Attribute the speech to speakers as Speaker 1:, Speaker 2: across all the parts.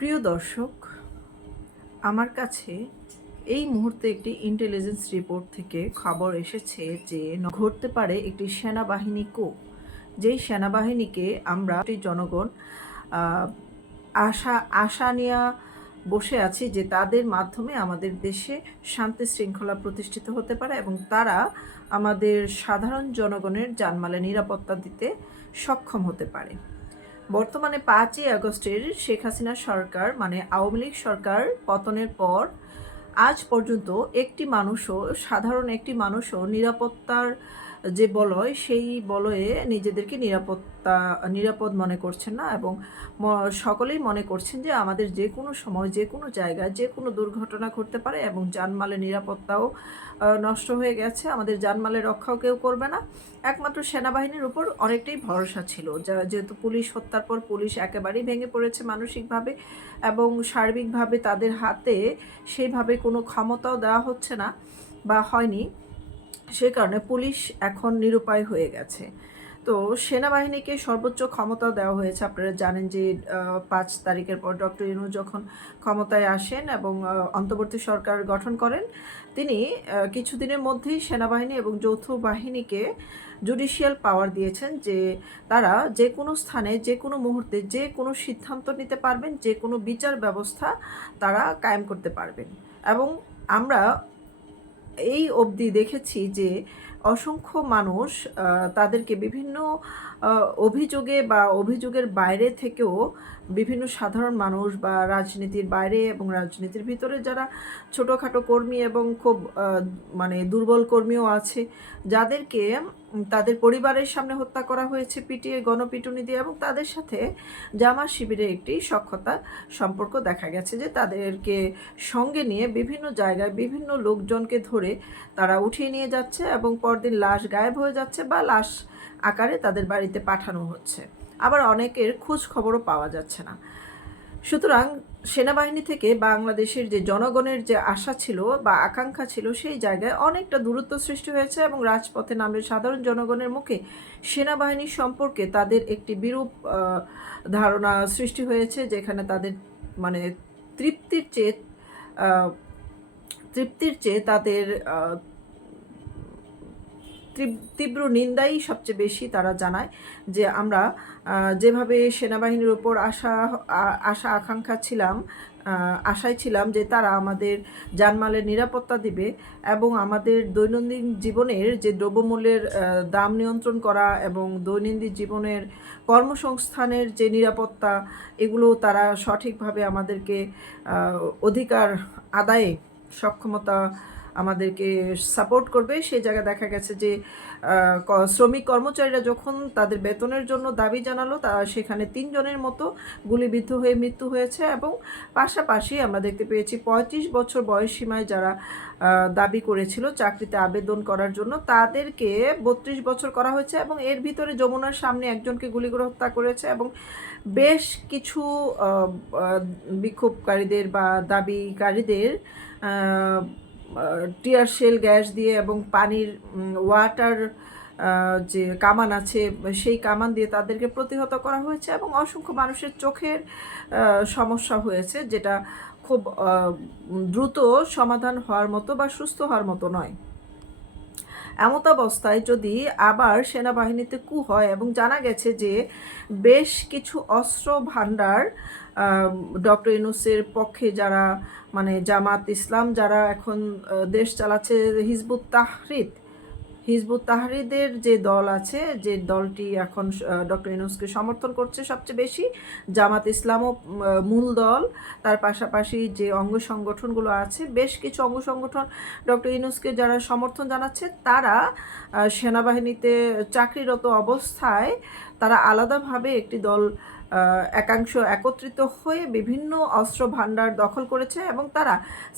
Speaker 1: প্রিয় দর্শক, আমার কাছে এই মুহূর্তে একটি ইন্টেলিজেন্স রিপোর্ট থেকে খবর এসেছে যে ঘটতে পারে একটি সেনাবাহিনী কো, যেই সেনাবাহিনীকে আমরা জনগণ আশা আশা নিয়ে বসে আছি যে তাদের মাধ্যমে আমাদের দেশে শান্তি শৃঙ্খলা প্রতিষ্ঠিত হতে পারে এবং তারা আমাদের সাধারণ জনগণের জানমালে নিরাপত্তা দিতে সক্ষম হতে পারে। বর্তমানে পাঁচই আগস্টের শেখ হাসিনা সরকার মানে আওয়ামী লীগ সরকার পতনের পর আজ পর্যন্ত একটি মানুষও, সাধারণ একটি মানুষও নিরাপত্তার যে বলয়, সেই বলয়ে নিজেদেরকে নিরাপত্তা, নিরাপদ মনে করছেন না এবং সকলেই মনে করছেন যে আমাদের যে কোনো সময়, যে কোনো জায়গায়, যে কোনো দুর্ঘটনা ঘটতে পারে এবং জানমালের নিরাপত্তাও নষ্ট হয়ে গেছে। আমাদের জানমালের রক্ষাও কেউ করবে না। একমাত্র সেনাবাহিনীর উপর অনেকটাই ভরসা ছিল। যা, যেহেতু পুলিশ হত্যার পর পুলিশ একেবারেই ভেঙে পড়েছে মানসিকভাবে এবং সার্বিকভাবে তাদের হাতে সেইভাবে কোনো ক্ষমতাও দেওয়া হচ্ছে না বা হয়নি। সে কারণে পুলিশ এখন নিরুপায় হয়ে গেছে। তো সেনাবাহিনীকে সর্বোচ্চ ক্ষমতা দেওয়া হয়েছে। আপনারা জানেন যে পাঁচ তারিখের পর ডক্টর ইনু যখন ক্ষমতায় আসেন এবং অন্তর্বর্তী সরকার গঠন করেন, তিনি কিছুদিনের মধ্যেই সেনাবাহিনী এবং যৌথ বাহিনীকে জুডিশিয়াল পাওয়ার দিয়েছেন যে, তারা যে কোনো স্থানে, যে কোনো মুহূর্তে, যে কোনো সিদ্ধান্ত নিতে পারবেন, যে কোনো বিচার ব্যবস্থা তারা কায়েম করতে পারবেন। এবং আমরা এই অবধি দেখেছি যে অসংখ্য মানুষ তাদেরকে বিভিন্ন অভিযোগে বা অভিযোগের বাইরে থেকেও বিভিন্ন সাধারণ মানুষ বা রাজনীতির বাইরে এবং রাজনীতির ভিতরে যারা ছোটোখাটো কর্মী এবং খুব মানে দুর্বল কর্মীও আছে, যাদেরকে তাদের পরিবারের সামনে হত্যা করা হয়েছে পিটিয়ে, গণপিটুনি দিয়ে এবং তাদের সাথে জামা শিবিরের একটি সক্ষতা সম্পর্ক দেখা গেছে যে তাদেরকে সঙ্গে নিয়ে বিভিন্ন জায়গায় বিভিন্ন লোকজনকে ধরে তারা উঠিয়ে নিয়ে যাচ্ছে এবং পরদিন লাশ গায়েব হয়ে যাচ্ছে বা লাশ আকারে তাদের বাড়িতে পাঠানো হচ্ছে। আবার অনেকের খোঁজ খবরও পাওয়া যাচ্ছে না। সুতরাং সেনাবাহিনী থেকে বাংলাদেশের যে জনগণের যে আশা ছিল বা আকাঙ্ক্ষা ছিল, সেই জায়গায় অনেকটা দূরত্ব সৃষ্টি হয়েছে এবং রাজপথে নামলে সাধারণ জনগণের মুখে সেনাবাহিনী সম্পর্কে তাদের একটি বিরূপ ধারণা সৃষ্টি হয়েছে, যেখানে তাদের মানে তৃপ্তির চেয়ে তৃপ্তির চেয়ে তাদের তীব্র নিন্দাই সবচেয়ে বেশি তারা জানায় যে আমরা যেভাবে সেনাবাহিনীর ওপর আশা আশা আকাঙ্ক্ষা ছিলাম আশায় ছিলাম যে তারা আমাদের জানমালের নিরাপত্তা দিবে এবং আমাদের দৈনন্দিন জীবনের যে দ্রব্যমূল্যের দাম নিয়ন্ত্রণ করা এবং দৈনন্দিন জীবনের কর্মসংস্থানের যে নিরাপত্তা, এগুলো তারা সঠিকভাবে আমাদেরকে অধিকার আদায়ে সক্ষমতা আমাদেরকে সাপোর্ট করবে। সেই জায়গায় দেখা গেছে যে শ্রমিক কর্মচারীরা যখন তাদের বেতনের জন্য দাবি জানালো, তা সেখানে তিনজনের মতো গুলিবিদ্ধ হয়ে মৃত্যু হয়েছে এবং পাশাপাশি আমরা দেখতে পেয়েছি পঁয়ত্রিশ বছর বয়স সীমায় যারা দাবি করেছিল চাকরিতে আবেদন করার জন্য, তাদেরকে বত্রিশ বছর করা হয়েছে এবং এর ভিতরে যমুনার সামনে একজনকে গুলি করে হত্যা করেছে এবং বেশ কিছু বিক্ষোভকারীদের বা দাবিকারীদের টিয়ার শেল গ্যাস দিয়ে এবং পানির ওয়াটার যে কামান আছে, সেই কামান দিয়ে তাদেরকে প্রতিহত করা হয়েছে এবং অসংখ্য মানুষের চোখের সমস্যা হয়েছে, যেটা খুব দ্রুত সমাধান হওয়ার মতো বা সুস্থ হওয়ার মতো নয়। এমত অবস্থায় যদি আবার সেনাবাহিনীতে কু হয় এবং জানা গেছে যে বেশ কিছু অস্ত্র ভাণ্ডার ডক্টর ইনুসের পক্ষে যারা মানে জামাত ইসলাম যারা এখন দেশ চালাচ্ছে হিজবুত তাহরিদ হিজবুত তাহরিদের যে দল আছে, যে দলটি এখন ডক্টর ইনুসকে সমর্থন করছে সবচেয়ে বেশি, জামাত ইসলামও মূল দল। তার পাশাপাশি যে অঙ্গ সংগঠনগুলো আছে, বেশ কিছু অঙ্গ সংগঠন ডক্টর ইনুসকে যারা সমর্থন জানাচ্ছে, তারা সেনাবাহিনীতে চাকরিরত অবস্থায় তারা আলাদাভাবে একটি দল একাংশ একত্রিত হয়ে বিভিন্ন অস্ত্র ভাণ্ডার দখল করেছে এবং তারা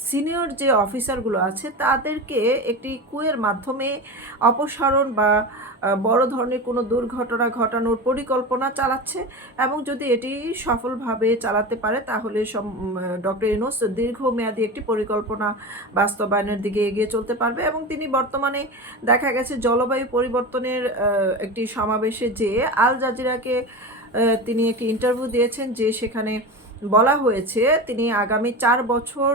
Speaker 1: সিনিয়র যে অফিসারগুলো আছে, তাদেরকে একটি কুয়ের মাধ্যমে অপসারণ বা বড় ধরনের কোনো দুর্ঘটনা ঘটানোর পরিকল্পনা চালাচ্ছে এবং যদি এটি সফলভাবে চালাতে পারে, তাহলে ডক্টর ইনোস দীর্ঘমেয়াদী একটি পরিকল্পনা বাস্তবায়নের দিকে এগিয়ে চলতে পারবে এবং তিনি বর্তমানে দেখা গেছে জলবায়ু পরিবর্তনের একটি সমাবেশে যে আল জাজিরাকে তিনি একটি ইন্টারভিউ দিয়েছেন যে সেখানে বলা হয়েছে তিনি আগামী চার বছর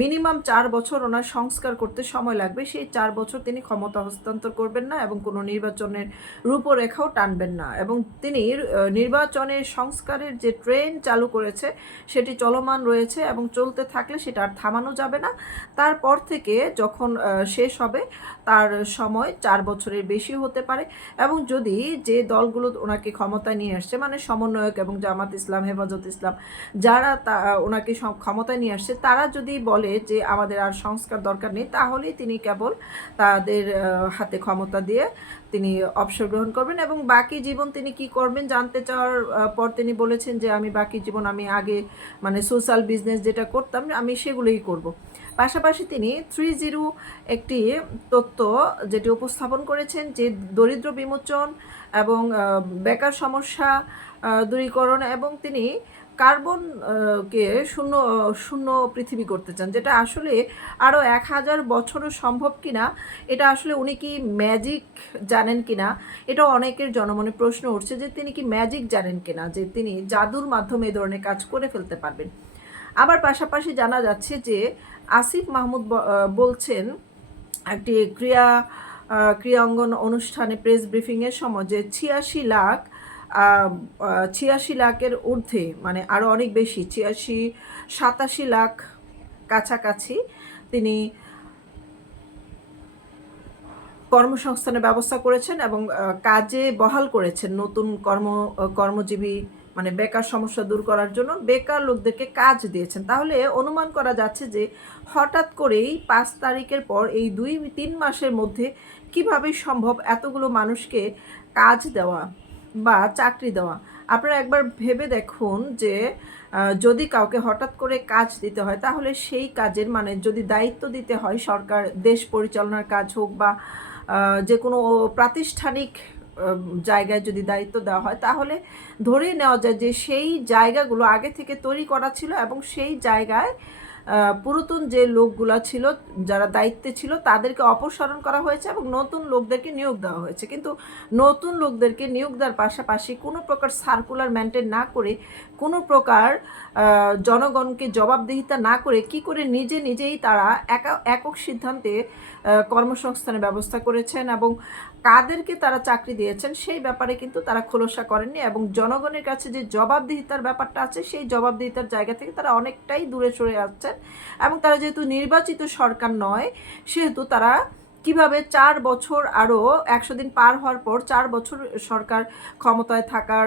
Speaker 1: মিনিমাম চার বছর ওনার সংস্কার করতে সময় লাগবে। সেই চার বছর তিনি ক্ষমতা হস্তান্তর করবেন না এবং কোনো নির্বাচনের রূপরেখাও টানবেন না। এবং তিনি নির্বাচনের সংস্কারের যে ট্রেন চালু করেছে, সেটি চলমান রয়েছে এবং চলতে থাকলে সেটা আর থামানো যাবে না। তারপর থেকে যখন শেষ হবে, তার সময় চার বছরের বেশি হতে পারে। এবং যদি যে দলগুলো ওনাকে ক্ষমতায় নিয়ে আসছে মানে সমন্বয়ক এবং জামাত ইসলাম, হেফাজত ইসলাম, যারা তা ওনাকে ক্ষমতায় নিয়ে আসছে, তারা যদি বলে যে আমাদের আর সংস্কার দরকার নেই, তাহলেই তিনি কেবল তাদের হাতে ক্ষমতা দিয়ে তিনি অবসর গ্রহণ করবেন এবং বাকি জীবন তিনি কি করবেন জানতে চাওয়ার পর তিনি বলেছেন যে আমি বাকি জীবন আমি আগে মানে সোশ্যাল বিজনেস যেটা করতাম আমি সেগুলোই করব। পাশাপাশি তিনি থ্রি জিরো একটি তত্ত্ব যেটি উপস্থাপন করেছেন যে দরিদ্র বিমোচন এবং বেকার সমস্যা দূরীকরণ এবং তিনি কার্বন কে শূন্য শূন্য পৃথিবী করতে চান, যেটা আসলে আরও এক হাজার বছরও সম্ভব কিনা, এটা আসলে উনি কি ম্যাজিক জানেন কিনা, এটা অনেকের জনমনে প্রশ্ন উঠছে যে তিনি কি ম্যাজিক জানেন কিনা, যে তিনি জাদুর মাধ্যমে এই ধরনের কাজ করে ফেলতে পারবেন। আবার পাশাপাশি জানা যাচ্ছে যে আসিফ মাহমুদ বলছেন একটি ক্রিয়া ক্রিয়াঙ্গন অনুষ্ঠানে প্রেস ব্রিফিংয়ের সময় যে ছিয়াশি লাখ ছিয়াশি লাখের ঊর্ধ্বে মানে আরও অনেক বেশি, ছিয়াশি, সাতাশি লাখ কাছাকাছি তিনি কর্মসংস্থানের ব্যবস্থা করেছেন এবং কাজে বহাল করেছেন নতুন কর্ম, কর্মজীবী মানে বেকার সমস্যা দূর করার জন্য। বেকার লোকদেরকে কাজ দিয়েছেন। তাহলে অনুমান করা যাচ্ছে যে হঠাৎ করেই পাঁচ তারিখের পর এই দুই, তিন মাসের মধ্যে কীভাবে সম্ভব এতগুলো মানুষকে কাজ দেওয়া বা চাকরি দেওয়া। আপনারা একবার ভেবে দেখুন যে যদি কাউকে হঠাৎ করে কাজ দিতে হয়, তাহলে সেই কাজের মানে যদি দায়িত্ব দিতে হয় সরকার, দেশ পরিচালনার কাজ হোক বা যে কোনো প্রাতিষ্ঠানিক জায়গায় যদি দায়িত্ব দেওয়া হয়, তাহলে ধরে নেওয়া যায় যে সেই জায়গাগুলো আগে থেকে তৈরি করা ছিল এবং সেই জায়গায় পুরাতন যে লোকগুলা ছিল, যারা দায়িত্বে ছিল, তাদেরকে অপসারণ করা হয়েছে এবং নতুন লোকদেরকে নিয়োগ দেওয়া হয়েছে। কিন্তু নতুন লোকদেরকে নিয়োগ দেওয়ার পাশাপাশি কোনো প্রকার সার্কুলার মেনটেন না করে, কোনো প্রকার জনগণকে জবাবদিহিতা না করে, কি করে নিজে নিজেই তারা একা, একক সিদ্ধান্তে কর্মসংস্থানের ব্যবস্থা করেছেন এবং কাদেরকে তারা চাকরি দিয়েছেন, সেই ব্যাপারে কিন্তু তারা খোলসা করেননি এবং জনগণের কাছে যে জবাবদিহিতার ব্যাপারটা আছে, সেই জবাবদিহিতার জায়গা থেকে তারা অনেকটাই দূরে সরে আসছেন এবং তারা যেহেতু নির্বাচিত সরকার নয়, সেহেতু তারা কীভাবে চার বছর আরও একশো দিন পার হওয়ার পর চার বছর সরকার ক্ষমতায় থাকার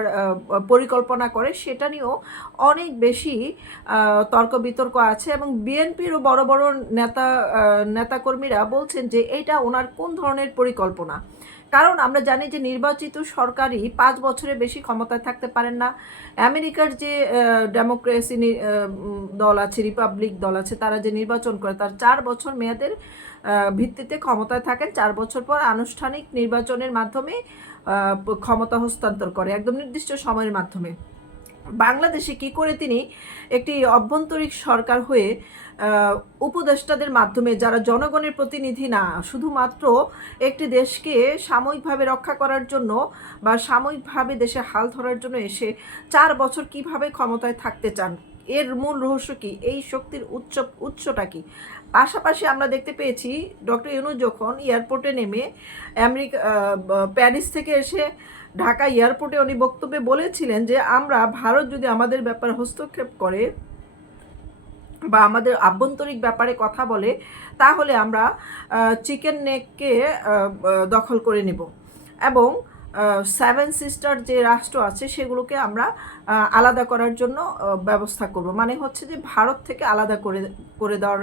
Speaker 1: পরিকল্পনা করে সেটা নিয়েও অনেক বেশি তর্ক বিতর্ক আছে এবং বিএনপিরও বড় বড় নেতা নেতাকর্মীরা বলছেন যে এইটা ওনার কোন ধরনের পরিকল্পনা? কারণ আমরা জানি যে নির্বাচিত সরকারই পাঁচ বছরের বেশি ক্ষমতায় থাকতে পারেন না। আমেরিকার যে ডেমোক্রেসি দল আছে রিপাবলিক দল আছে, তারা যে নির্বাচন করে, তার চার বছর মেয়াদের ভিত্তিতে ক্ষমতায় থাকেন। চার বছর পর আনুষ্ঠানিক নির্বাচনের মাধ্যমে ক্ষমতা হস্তান্তর করে, একদম নির্দিষ্ট সময়ের মাধ্যমে। বাংলাদেশে কি করে তিনি একটি অভ্যন্তরীণ সরকার হয়ে উপদেষ্টাদের মাধ্যমে যারা জনগণের প্রতিনিধি না, শুধুমাত্র একটি দেশকে সাময়িকভাবে রক্ষা করার জন্য বা সাময়িকভাবে দেশে হাল ধরার জন্য এসে চার বছর কীভাবে ক্ষমতায় থাকতে চান, এর মূল রহস্য কি? এই শক্তির উচ্চ উৎসটা কি? পাশাপাশি আমরা দেখতে পেয়েছি, ডক্টর ইউনুস যখন এয়ারপোর্টে নেমে আমেরিকা প্যারিস থেকে এসে ঢাকা এয়ারপোর্টে উনি বক্তব্যে বলেছিলেন যে, আমরা ভারত যদি আমাদের ব্যাপার হস্তক্ষেপ করে বা আমাদের আভ্যন্তরিক ব্যাপারে কথা বলে, তাহলে আমরা চিকেন নেককে দখল করে নেব। এবং সেভেন সিস্টার যে রাষ্ট্র আছে, সেগুলোকে আমরা আলাদা করার জন্য ব্যবস্থা করব। মানে হচ্ছে যে ভারত থেকে আলাদা করে করে দেওয়ার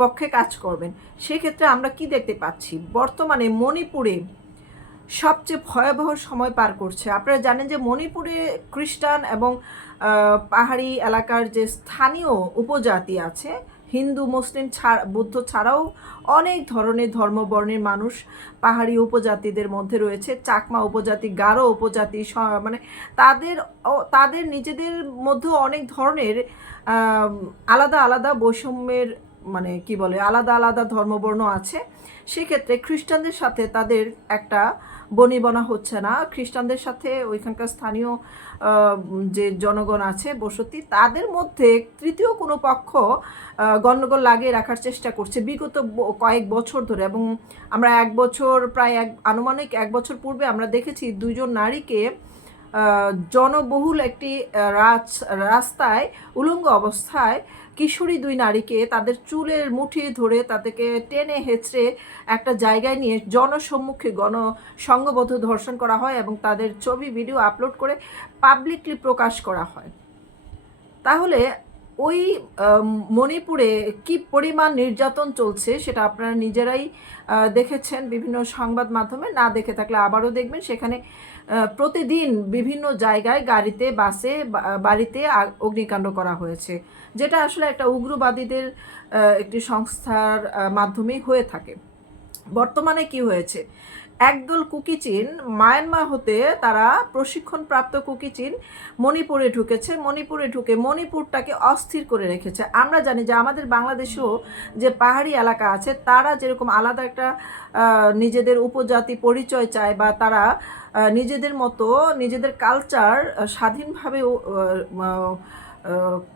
Speaker 1: পক্ষে কাজ করবেন। সেক্ষেত্রে আমরা কি দেখতে পাচ্ছি? বর্তমানে মণিপুরে সবচেয়ে ভয়াবহ সময় পার করছে। আপনারা জানেন যে মণিপুরে খ্রিস্টান এবং পাহাড়ি এলাকার যে স্থানীয় উপজাতি আছে, হিন্দু, মুসলিম ছাড়া, বুদ্ধ ছাড়াও অনেক ধরনের ধর্মবর্ণের মানুষ পাহাড়ি উপজাতিদের মধ্যে রয়েছে। চাকমা উপজাতি, গারো উপজাতি মানে তাদের তাদের নিজেদের মধ্যে অনেক ধরনের আলাদা আলাদা বৈষম্যের মানে কি বলে, আলাদা আলাদা ধর্মবর্ণ আছে, সেক্ষেত্রে খ্রিস্টানদের সাথে তাদের একটা বনিবনা হচ্ছে না। খ্রিস্টানদের সাথে ওইখানকার স্থানীয় যে জনগণ আছে, বসতি, তাদের মধ্যে তৃতীয় কোনো পক্ষ গণ্ডগোল লাগিয়ে রাখার চেষ্টা করছে বিগত কয়েক বছর ধরে। এবং আমরা এক বছর, প্রায় এক, আনুমানিক এক বছর পূর্বে আমরা দেখেছি দুইজন নারীকে জনবহুল একটি রাজ, রাস্তায়, উলঙ্গ অবস্থায় কিশোরী দুই নারীকে তাদের চুলের মুঠি ধরে তাদেরকে টেনে হেঁচড়ে একটা জায়গায় নিয়ে জনসম্মুখে গণ ধর্ষণ করা হয় এবং তাদের ছবি, ভিডিও আপলোড করে পাবলিকলি প্রকাশ করা হয়। তাহলে ওই মণিপুরে কি পরিমাণ নির্যাতন চলছে সেটা আপনারা নিজেরাই দেখেছেন বিভিন্ন সংবাদ মাধ্যমে। না দেখে থাকলে আবারও দেখবেন। সেখানে প্রতিদিন বিভিন্ন জায়গায় গাড়িতে, বাসে বাড়িতে অগ্নিকাণ্ড করা হয়েছে, যেটা আসলে একটা উগ্রবাদীদের একটি সংস্থার মাধ্যমেই হয়ে থাকে। বর্তমানে কি হয়েছে? একদল কুকিচিন মায়ানমার হতে তারা প্রশিক্ষণপ্রাপ্ত কুকিচিন মণিপুরে ঢুকেছে। মণিপুরে ঢুকে মণিপুরটাকে অস্থির করে রেখেছে। আমরা জানি যে আমাদের বাংলাদেশেও যে পাহাড়ি এলাকা আছে, তারা যেরকম আলাদা একটা নিজেদের উপজাতি পরিচয় চায় বা তারা নিজেদের মতো, নিজেদের কালচার স্বাধীনভাবে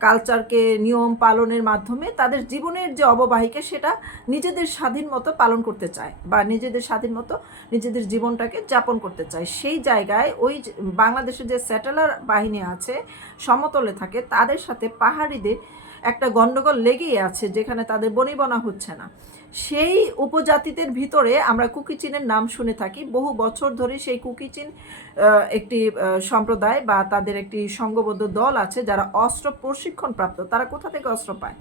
Speaker 1: কালচারকে নিয়ম পালনের মাধ্যমে তাদের জীবনের যে অববাহিকা সেটা নিজেদের স্বাধীন মতো পালন করতে চায় বা নিজেদের স্বাধীন মতো নিজেদের জীবনটাকে যাপন করতে চায়। সেই জায়গায় ওই বাংলাদেশের যে স্যাটেলার বাহিনী আছে, সমতলে থাকে, তাদের সাথে পাহাড়িদের একটা গণ্ডগোল লেগেই আছে যেখানে তাদের বনিবনা হচ্ছে না। সেই উপজাতিদের ভিতরে আমরা কুকিচিনের নাম শুনে থাকি। বহু বছর ধরে সেই কুকিচিন একটি সম্প্রদায় বা তাদের একটি সংঘবদ্ধ দল আছে যারা অস্ত্র প্রশিক্ষণ প্রাপ্ত তারা কোথা থেকে অস্ত্র পায়?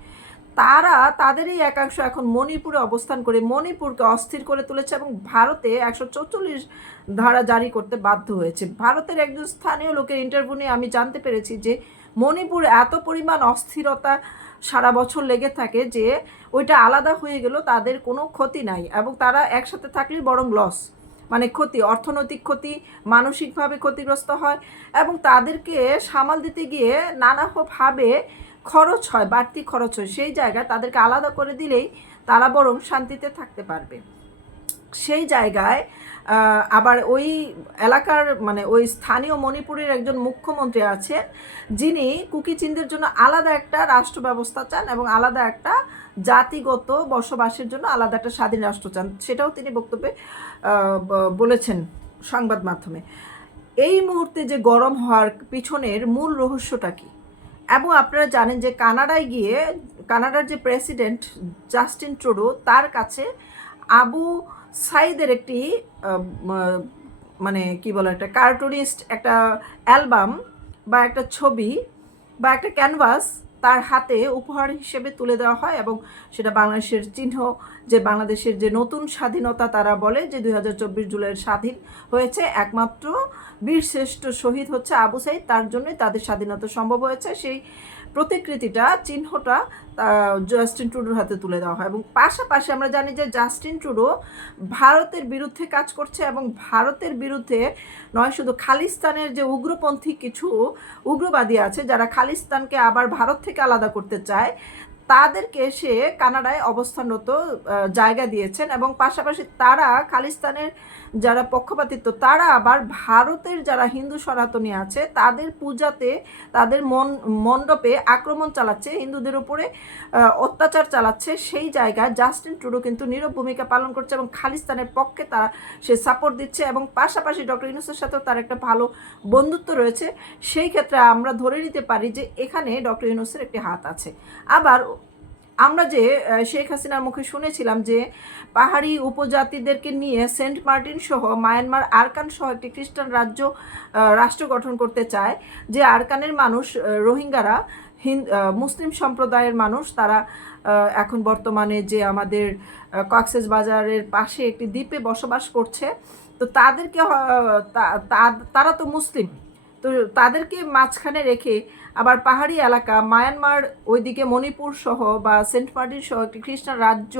Speaker 1: তারা তাদেরই একাংশ এখন মণিপুরে অবস্থান করে মণিপুরকে অস্থির করে তুলেছে এবং ভারতে একশো চৌচল্লিশ ধারা জারি করতে বাধ্য হয়েছে। ভারতের একজন স্থানীয় লোকের ইন্টারভিউ নিয়ে আমি জানতে পেরেছি যে মণিপুর এত পরিমাণ অস্থিরতা সারা বছর লেগে থাকে যে ওইটা আলাদা হয়ে গেল, তাদের কোনো ক্ষতি নাই এবং তারা একসাথে থাকলেই বরং লস মানে ক্ষতি, অর্থনৈতিক ক্ষতি, মানসিকভাবে ক্ষতিগ্রস্ত হয় এবং তাদেরকে সামাল দিতে গিয়ে নানাভাবে খরচ হয়, বাড়তি খরচ হয়। সেই জায়গায় তাদেরকে আলাদা করে দিলেই তারা বরং শান্তিতে থাকতে পারবে। সেই জায়গায় আবার ওই এলাকার মানে ওই স্থানীয় মণিপুরের একজন মুখ্যমন্ত্রী আছেন যিনি কুকিচিনদের জন্য আলাদা একটা রাষ্ট্র ব্যবস্থা চান এবং আলাদা একটা জাতিগত বসবাসের জন্য আলাদা একটা স্বাধীন রাষ্ট্র চান। সেটাও তিনি বক্তব্যে বলেছেন সংবাদ মাধ্যমে। এই মুহূর্তে যে গরম হওয়ার পিছনের মূল রহস্যটা কি? এবং আপনারা জানেন যে কানাডায় গিয়ে, কানাডার যে প্রেসিডেন্ট জাস্টিন ট্রুডো, তার কাছে আবু সাইদের একটি মানে কি বলে একটা কার্টুনিস্ট একটা অ্যালবাম বা একটা ছবি বা একটা ক্যানভাস তার হাতে উপহার হিসেবে তুলে দেওয়া হয় এবং সেটা বাংলাদেশের চিহ্ন যে বাংলাদেশের যে নতুন স্বাধীনতা তারা বলে যে দুই হাজার চব্বিশ জুলাইয়ের স্বাধীন হয়েছে। একমাত্র বীরশ্রেষ্ঠ শহীদ হচ্ছে আবু সাইদ, তার জন্যই তাদের স্বাধীনতা সম্ভব হয়েছে। সেই প্রতিকৃতিটা, চিহ্নটা জাস্টিন ট্রুডোর হাতে তুলে দেওয়া হয়। এবং পাশাপাশি আমরা জানি যে জাস্টিন ট্রুডো ভারতের বিরুদ্ধে কাজ করছে এবং ভারতের বিরুদ্ধে নয়, শুধু খালিস্তানের যে উগ্রপন্থী কিছু উগ্রবাদী আছে, যারা খালিস্তানকে আবার ভারত থেকে আলাদা করতে চায় তাদেরকে সে কানাডায় অবস্থানরত জায়গা দিয়েছেন এবং পাশাপাশি তারা খালিস্তানের যারা পক্ষপাতিত্ব, তারা আবার ভারতের যারা হিন্দু সনাতনী আছে, তাদের পূজাতে তাদের মন, মণ্ডপে আক্রমণ চালাচ্ছে, হিন্দুদের উপরে অত্যাচার চালাচ্ছে সেই জায়গায়। জাস্টিন ট্রুডো কিন্তু নীরব ভূমিকা পালন করছে এবং খালিস্তানের পক্ষে তারা সে সাপোর্ট দিচ্ছে এবং পাশাপাশি ডক্টর ইউনুসের সাথেও তার একটা ভালো বন্ধুত্ব রয়েছে। সেই ক্ষেত্রে আমরা ধরে নিতে পারি যে এখানে ডক্টর ইউনুসের একটি হাত আছে। আবার আমরা যে শেখ হাসিনার মুখে শুনেছিলাম যে, পাহাড়ি উপজাতিদেরকে নিয়ে সেন্ট মার্টিন সহ মায়ানমার আরকান সহ একটি খ্রিস্টান রাজ্য রাষ্ট্র গঠন করতে চায়, যে আরকানের মানুষ রোহিঙ্গারা মুসলিম সম্প্রদায়ের মানুষ, তারা এখন বর্তমানে যে আমাদের কক্সেস বাজারের পাশে একটি দ্বীপে বসবাস করছে, তো তাদেরকে তারা তো মুসলিম। তো তাদেরকে মাঝখানে রেখে আবার পাহাড়ি এলাকা, মায়ানমার, ওইদিকে মণিপুর সহ বা সেন্ট মার্টিন সহ একটি খ্রিস্টান রাজ্য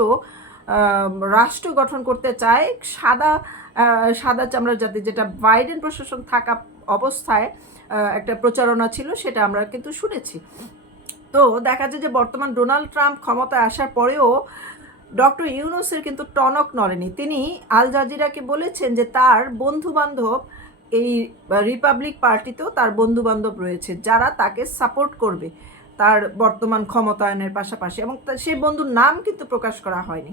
Speaker 1: রাষ্ট্র গঠন করতে চায় সাদা সাদা চামড়ার জাতি, যেটা বাইডেন প্রশাসন থাকা অবস্থায় একটা প্রচারণা ছিল, সেটা আমরা কিন্তু শুনেছি। তো দেখা যায় যে বর্তমান ডোনাল্ড ট্রাম্প ক্ষমতায় আসার পরেও ডক্টর ইউনুসের কিন্তু টনক নড়েনি। তিনি আল জাজিরাকে বলেছেন যে তার বন্ধু বান্ধব এই রিপাবলিক পার্টিতেও তার বন্ধু বান্ধব রয়েছে, যারা তাকে সাপোর্ট করবে তার বর্তমান ক্ষমতায়নের পাশাপাশি। এবং সেই বন্ধুর নাম কিন্তু প্রকাশ করা হয়নি।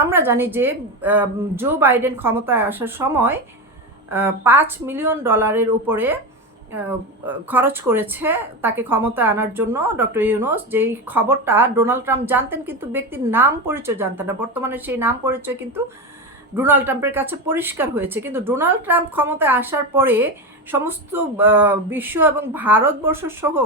Speaker 1: আমরা জানি যে জো বাইডেন ক্ষমতায় আসার সময় পাঁচ মিলিয়ন ডলারের উপরে খরচ করেছে তাকে ক্ষমতায় আনার জন্য ডক্টর ইউনুস যেই খবরটা ডোনাল্ড ট্রাম্প জানতেন, কিন্তু ব্যক্তির নাম পরিচয় জানতেন না। বর্তমানে সেই নাম পরিচয় কিন্তু ডোনাল্ড ট্রাম্পের কাছে পরিষ্কার হয়েছে। কিন্তু ডোনাল্ড ট্রাম্প ক্ষমতায় আসার পরে সমস্ত বিশ্ব এবং ভারতবর্ষ সহ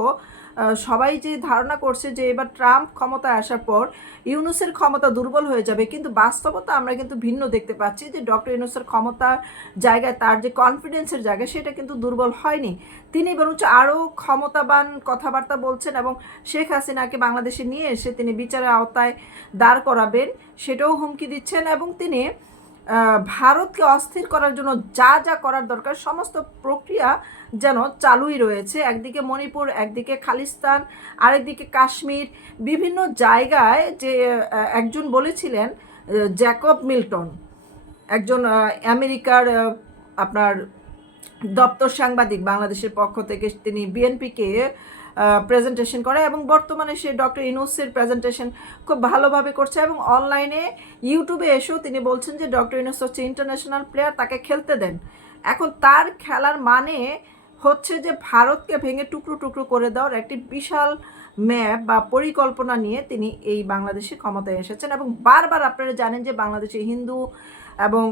Speaker 1: সবাই যে ধারণা করছে যে এবার ট্রাম্প ক্ষমতায় আসার পর ইউনুসের ক্ষমতা দুর্বল হয়ে যাবে, কিন্তু বাস্তবতা আমরা কিন্তু ভিন্ন দেখতে পাচ্ছি যে ডক্টর ইউনুসের ক্ষমতার জায়গায় তার যে কনফিডেন্সের জায়গা, সেটা কিন্তু দুর্বল হয়নি। তিনি বরঞ্চ আরও ক্ষমতাবান কথাবার্তা বলছেন এবং শেখ হাসিনাকে বাংলাদেশে নিয়ে এসে তিনি বিচারের আওতায় দাঁড় করাবেন, সেটাও হুমকি দিচ্ছেন এবং তিনি ভারতকে অস্থির করার জন্য যা যা করার দরকার, সমস্ত প্রক্রিয়া যেন চালুই রয়েছে। একদিকে মণিপুর, একদিকে খালিস্তান, আরেকদিকে কাশ্মীর, বিভিন্ন জায়গায় যে একজন বলেছিলেন জ্যাকব মিল্টন। একজন আমেরিকার আপনার দপ্তর সাংবাদিক বাংলাদেশের পক্ষ থেকে তিনি বিএনপিকে প্রেজেন্টেশন করে এবং বর্তমানে সে ডক্টর ইনুসের প্রেজেন্টেশন খুব ভালোভাবে করছে এবং অনলাইনে ইউটিউবে এসেও তিনি বলছেন যে ডক্টর ইনুস হচ্ছে ইন্টারন্যাশনাল প্লেয়ার তাকে খেলতে দেন। এখন তার খেলার মানে হচ্ছে যে ভারতকে ভেঙে টুকরো টুকরো করে দেওয়ার একটি বিশাল ম্যাপ বা পরিকল্পনা নিয়ে তিনি এই বাংলাদেশে ক্ষমতায় এসেছেন এবং বারবার আপনারা জানেন যে বাংলাদেশে হিন্দু এবং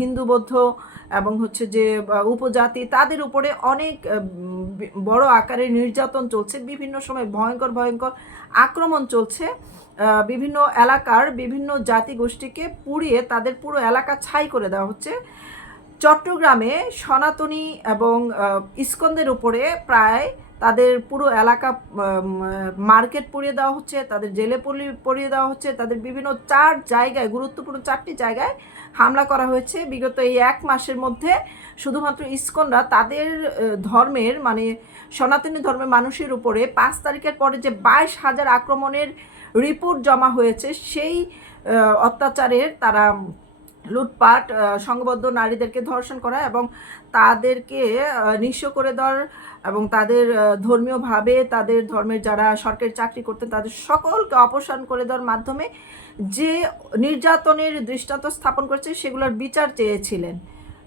Speaker 1: হিন্দু বৌদ্ধ এবং হচ্ছে যে উপজাতি, তাদের উপরে অনেক বড় আকারে নির্যাতন চলছে। বিভিন্ন সময় ভয়ঙ্কর ভয়ঙ্কর আক্রমণ চলছে। বিভিন্ন এলাকার বিভিন্ন জাতি গোষ্ঠীকে পুড়িয়ে তাদের পুরো এলাকা ছাই করে দেওয়া হচ্ছে। চট্টগ্রামে সনাতনী এবং ইস্কনদের উপরে প্রায় তাদের পুরো এলাকা মার্কেট পড়িয়ে দেওয়া হচ্ছে তাদের জেলে পড়ি- পড়িয়ে দেওয়া হচ্ছে তাদের বিভিন্ন চার জায়গায় গুরুত্বপূর্ণ চারটি জায়গায় হামলা করা হয়েছে। বিগত এই এক মাসের মধ্যে শুধুমাত্র ইস্কনরা তাদের ধর্মের মানে সনাতনী ধর্মের মানুষের উপরে পাঁচ তারিখের পরে যে বাইশ হাজার আক্রমণের রিপোর্ট জমা হয়েছে সেই অত্যাচারের তারা লুটপাট আহ, সংঘবদ্ধ নারীদেরকে ধর্ষণ করা এবং তাদেরকে নিঃস্ব করে দেওয়ার এবং তাদের ধর্মীয়ভাবে তাদের ধর্মের যারা সরকারি চাকরি করতেন, তাদের সকলকে অপসারণ করে দেওয়ার মাধ্যমে যে নির্যাতনের দৃষ্টান্ত স্থাপন করেছে, সেগুলোর বিচার চেয়েছিলেন।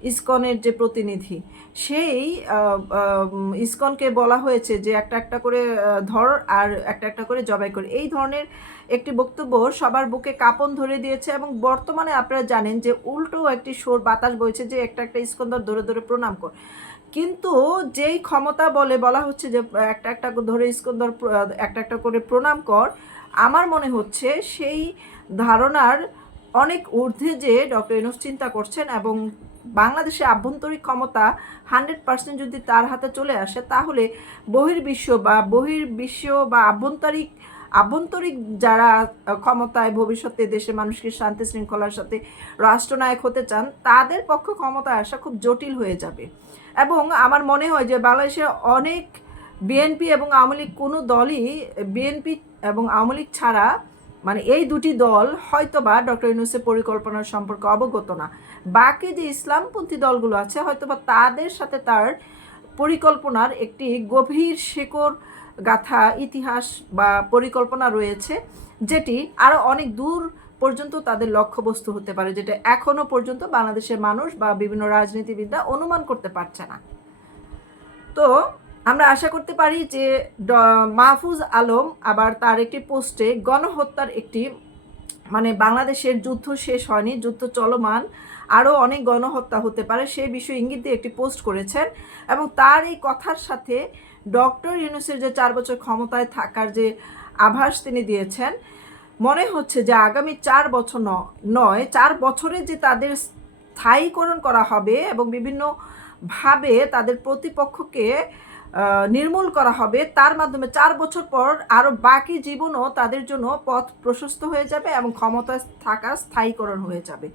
Speaker 1: ইসকনের যে প্রতিনিধি, সেই ইসকনকে বলা হয়েছে যে একটা একটা করে ধর আর একটা একটা করে জবাই করে। এই ধরনের একটি বক্তব্য সবার বুকে কাপন ধরে দিয়েছে এবং বর্তমানে আপনারা জানেন যে উল্টো একটি সোর বাতাস বইছে যে একটা একটা ইস্কন্দর ধরে ধরে প্রণাম কর। কিন্তু যেই ক্ষমতা বলে বলা হচ্ছে যে একটা একটা ধরে ইস্কন্দর একটা একটা করে প্রণাম কর, আমার মনে হচ্ছে সেই ধারণার অনেক ঊর্ধ্বে যে ডক্টর ইনুস চিন্তা করছেন এবং বাংলাদেশের আভ্যন্তরিক ক্ষমতা হান্ড্রেড পার্সেন্ট যদি তার হাতে চলে আসে, তাহলে বহির্বিশ্ব বা বহির্বিশ্ব বা আভ্যন্তরিক আভ্যন্তরিক যারা ক্ষমতায় ভবিষ্যতে দেশের মানুষকে শান্তি শৃঙ্খলার সাথে রাষ্ট্রনায়ক হতে চান, তাদের পক্ষ ক্ষমতায় আসা খুব জটিল হয়ে যাবে। এবং আমার মনে হয় যে বাংলাদেশে অনেক বিএনপি এবং আওয়ামী লীগ কোনো দলই, বিএনপি এবং আওয়ামী লীগ ছাড়া মানে এই দুটি দল হয়তোবা ডক্টর ইউনুসের পরিকল্পনার সম্পর্কে অবগত না। বাকি যে ইসলামপন্থী দলগুলো আছে, হয়তোবা তাদের সাথে তার পরিকল্পনার একটি গভীর শেকড় গাথা ইতিহাস বা পরিকল্পনা রয়েছে, যেটি আরও অনেক দূর পর্যন্ত তাদের লক্ষ্যবস্তু হতে পারে, যেটা এখনও পর্যন্ত বাংলাদেশের মানুষ বা বিভিন্ন রাজনীতিবিদরা অনুমান করতে পারছে না। তো আমরা আশা করতে পারি যে মাহফুজ আলম আবার তার একটি পোস্টে গণহত্যার একটি মানে বাংলাদেশের যুদ্ধ শেষ হয়নি, যুদ্ধ চলমান, আরও অনেক গণহত্যা হতে পারে সেই বিষয়ে ইঙ্গিত দিয়ে একটি পোস্ট করেছেন এবং তার এই কথার সাথে ডক্টর ইউনুসের যে চার বছর ক্ষমতায় থাকার যে আভাস তিনি দিয়েছেন, মনে হচ্ছে যে আগামী চার বছর নয়, চার বছরে যে তাদের স্থায়ীকরণ করা হবে এবং বিভিন্নভাবে তাদের প্রতিপক্ষকে নির্মূল করা হবে। তার মাধ্যমে চার বছর পর আরও বাকি জীবনও তাদের জন্য পথ প্রশস্ত হয়ে যাবে এবং ক্ষমতায় থাকা স্থায়ীকরণ হয়ে যাবে।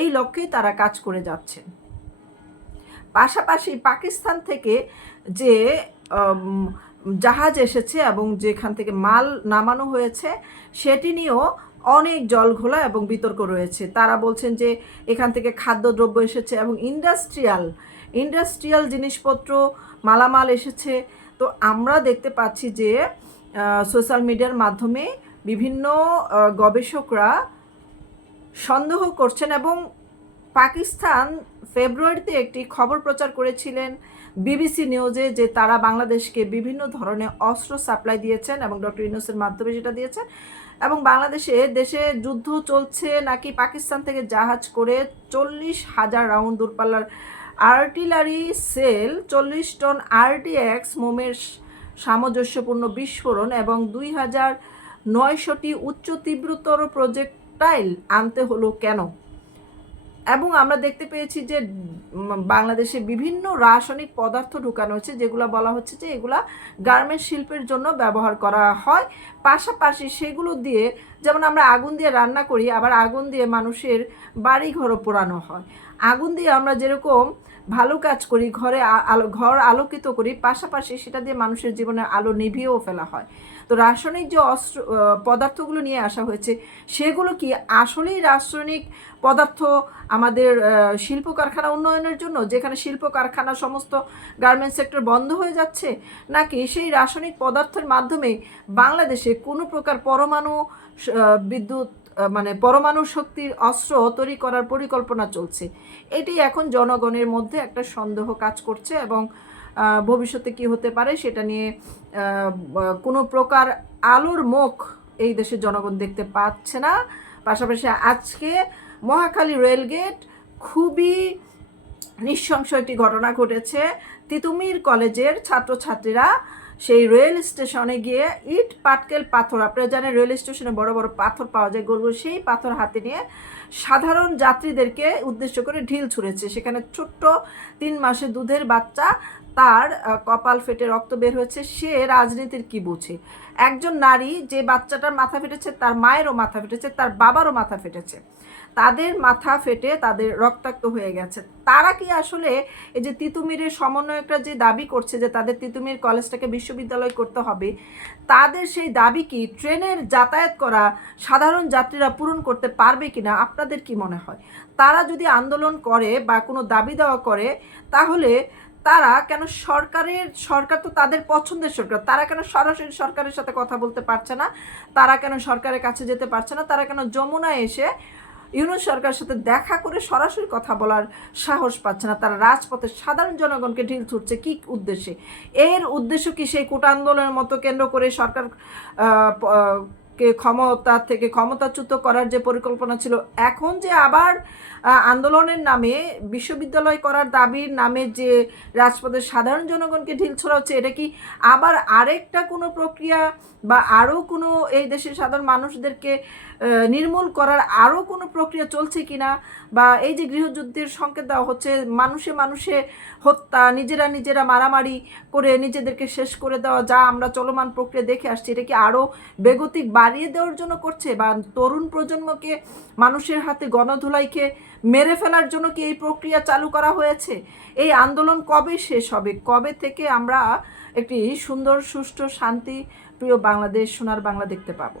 Speaker 1: এই লক্ষ্যেই তারা কাজ করে যাচ্ছেন। পাশাপাশি পাকিস্তান থেকে যে জাহাজ এসেছে এবং যেখান থেকে মাল নামানো হয়েছে, সেটি নিয়েও অনেক জলঘোলা এবং বিতর্ক রয়েছে। তারা বলছেন যে এখান থেকে খাদ্যদ্রব্য এসেছে এবং ইন্ডাস্ট্রিয়াল ইন্ডাস্ট্রিয়াল জিনিসপত্র, মালামাল এসেছে। তো আমরা দেখতে পাচ্ছি যে সোশ্যাল মিডিয়ার মাধ্যমে বিভিন্ন গবেষকরা সন্দেহ করছেন এবং পাকিস্তান ফেব্রুয়ারিতে একটি খবর প্রচার করেছিলেন বিবিসি নিউজে যে তারা বাংলাদেশকে বিভিন্ন ধরনের অস্ত্র সাপ্লাই দিয়েছেন এবং ডক্টর ইউনুসের মাধ্যমে সেটা দিয়েছেন। এবং বাংলাদেশে দেশে যুদ্ধ চলছে নাকি পাকিস্তান থেকে জাহাজ করে চল্লিশ হাজার রাউন্ড দূরপাল্লার আর্টিলারি সেল, চল্লিশ টন আরটিএক্স মোমের সামঞ্জস্যপূর্ণ বিস্ফোরণ এবং দুই হাজার নয়শোটি উচ্চ তীব্রতর প্রজেক্টাইল আনতে হলো কেন? এবং আমরা দেখতে পেয়েছি যে বাংলাদেশে বিভিন্ন রাসায়নিক পদার্থ ঢুকানো হচ্ছে, যেগুলো বলা হচ্ছে যে, এগুলা গার্মেন্ট শিল্পের জন্য ব্যবহার করা হয়। পাশাপাশি সেগুলো দিয়ে, যেমন আমরা আগুন দিয়ে রান্না করি, আবার আগুন দিয়ে মানুষের বাড়ি ঘরও পোড়ানো হয়। আগুন দিয়ে আমরা যেরকম ভালো কাজ করি, ঘরে আলো, ঘর আলোকিত করি, পাশাপাশি সেটা দিয়ে মানুষের জীবনে আলো নিভিয়েও ফেলা হয়। তো রাসায়নিক যে অস্ত্র পদার্থগুলো নিয়ে আসা হয়েছে, সেগুলো কি আসলেই রাসায়নিক পদার্থ আমাদের শিল্প কারখানা উন্নয়নের জন্য, যেখানে শিল্প কারখানা সমস্ত গার্মেন্টস সেক্টর বন্ধ হয়ে যাচ্ছে? নাকি সেই রাসায়নিক পদার্থের মাধ্যমে বাংলাদেশে কোনো প্রকার পরমাণু বিদ্যুৎ মানে পরমাণু শক্তির অস্ত্র তৈরি করার পরিকল্পনা চলছে? এটি এখন জনগণের মধ্যে একটা সন্দেহ কাজ করছে এবং ভবিষ্যতে কি হতে পারে সেটা নিয়ে কোনো প্রকার আলোর মুখ এই দেশের জনগণ দেখতে পাচ্ছে না। পাশাপাশি আজকে মহাখালী রেলগেট খুবই নৃশংস একটি ঘটনা ঘটেছে। তিতুমির কলেজের ছাত্রছাত্রীরা সেই রেল স্টেশনে গিয়ে ইট, পাটকেল, পাথর, আপনারা জানেন রেল স্টেশনে বড় বড় পাথর পাওয়া যায়, গোল গোল সেই পাথর হাতে নিয়ে সাধারণ যাত্রীদেরকে উদ্দেশ্য করে ঢিল ছুঁড়েছে। সেখানে ছোট্ট তিন মাসের দুধের বাচ্চা তার কপাল ফেটে রক্ত বের হয়েছে, সে রাজনীতির কি বুঝে? একজন নারী যে বাচ্চাটার মাথা ফেটেছে, তার মায়েরও মাথা ফেটেছে, তার বাবারও মাথা ফেটেছে। তাদের মাথা ফেটে তাদের রক্তাক্ত হয়ে গেছে। তারা কি আসলে এই যে তিতুমিরের সমন্বয়করা যে দাবি করছে যে তাদের তিতুমির কলেজটাকে বিশ্ববিদ্যালয় করতে হবে, তাদের সেই দাবি কি ট্রেনের যাতায়াত করা সাধারণ যাত্রীরা পূরণ করতে পারবে কিনা, আপনাদের কি মনে হয়? তারা যদি আন্দোলন করে বা কোনো দাবি দেওয়া করে, তাহলে তারা কেন সরকারের, সরকার তো তাদের পছন্দের সরকার, তারা কেন সরাসরি সরকারের সাথে কথা বলতে পারছে না, তারা কেন সরকারের কাছে যেতে পারছে না, তারা কেন যমুনায় এসে ইউনুস সরকারের সাথে দেখা করে সরাসরি কথা বলার সাহস পাচ্ছে না, তারা রাজপথে সাধারণ জনগণকে ঢিল ছুটছে কী উদ্দেশ্যে? এর উদ্দেশ্য কি সেই কোটা আন্দোলনের মতো কেন্দ্র করে সরকার কে ক্ষমতা থেকে ক্ষমতাচ্যুত করার যে পরিকল্পনা ছিল, এখন যে আবার আন্দোলনের নামে, বিশ্ববিদ্যালয় করার দাবির নামে যে রাজপথের সাধারণ জনগণকে ঢিল ছড়াচ্ছে হচ্ছে এটা কি আবার আরেকটা কোনো প্রক্রিয়া বা আরও কোনো এই দেশের সাধারণ মানুষদেরকে নির্মূল করার আরও কোনো প্রক্রিয়া চলছে কিনা বা এই যে গৃহযুদ্ধের সংকেত দেওয়া হচ্ছে, মানুষে মানুষে হত্যা, নিজেরা নিজেরা মারামারি করে নিজেদেরকে শেষ করে দেওয়া যা আমরা চলমান প্রক্রিয়া দেখে আসছি, এটা কি আরও বেগতিক বাড়িয়ে দেওয়ার জন্য করছে? বা তরুণ প্রজন্মকে মানুষের হাতে গণধুলাইকে মেরে ফেলার জন্য কি এই প্রক্রিয়া চালু করা হয়েছে? এই আন্দোলন কবে শেষ হবে? কবে থেকে আমরা একটি সুন্দর, সুষ্ঠু শান্তি প্রিয় বাংলাদেশ, সোনার বাংলা দেখতে পাবো?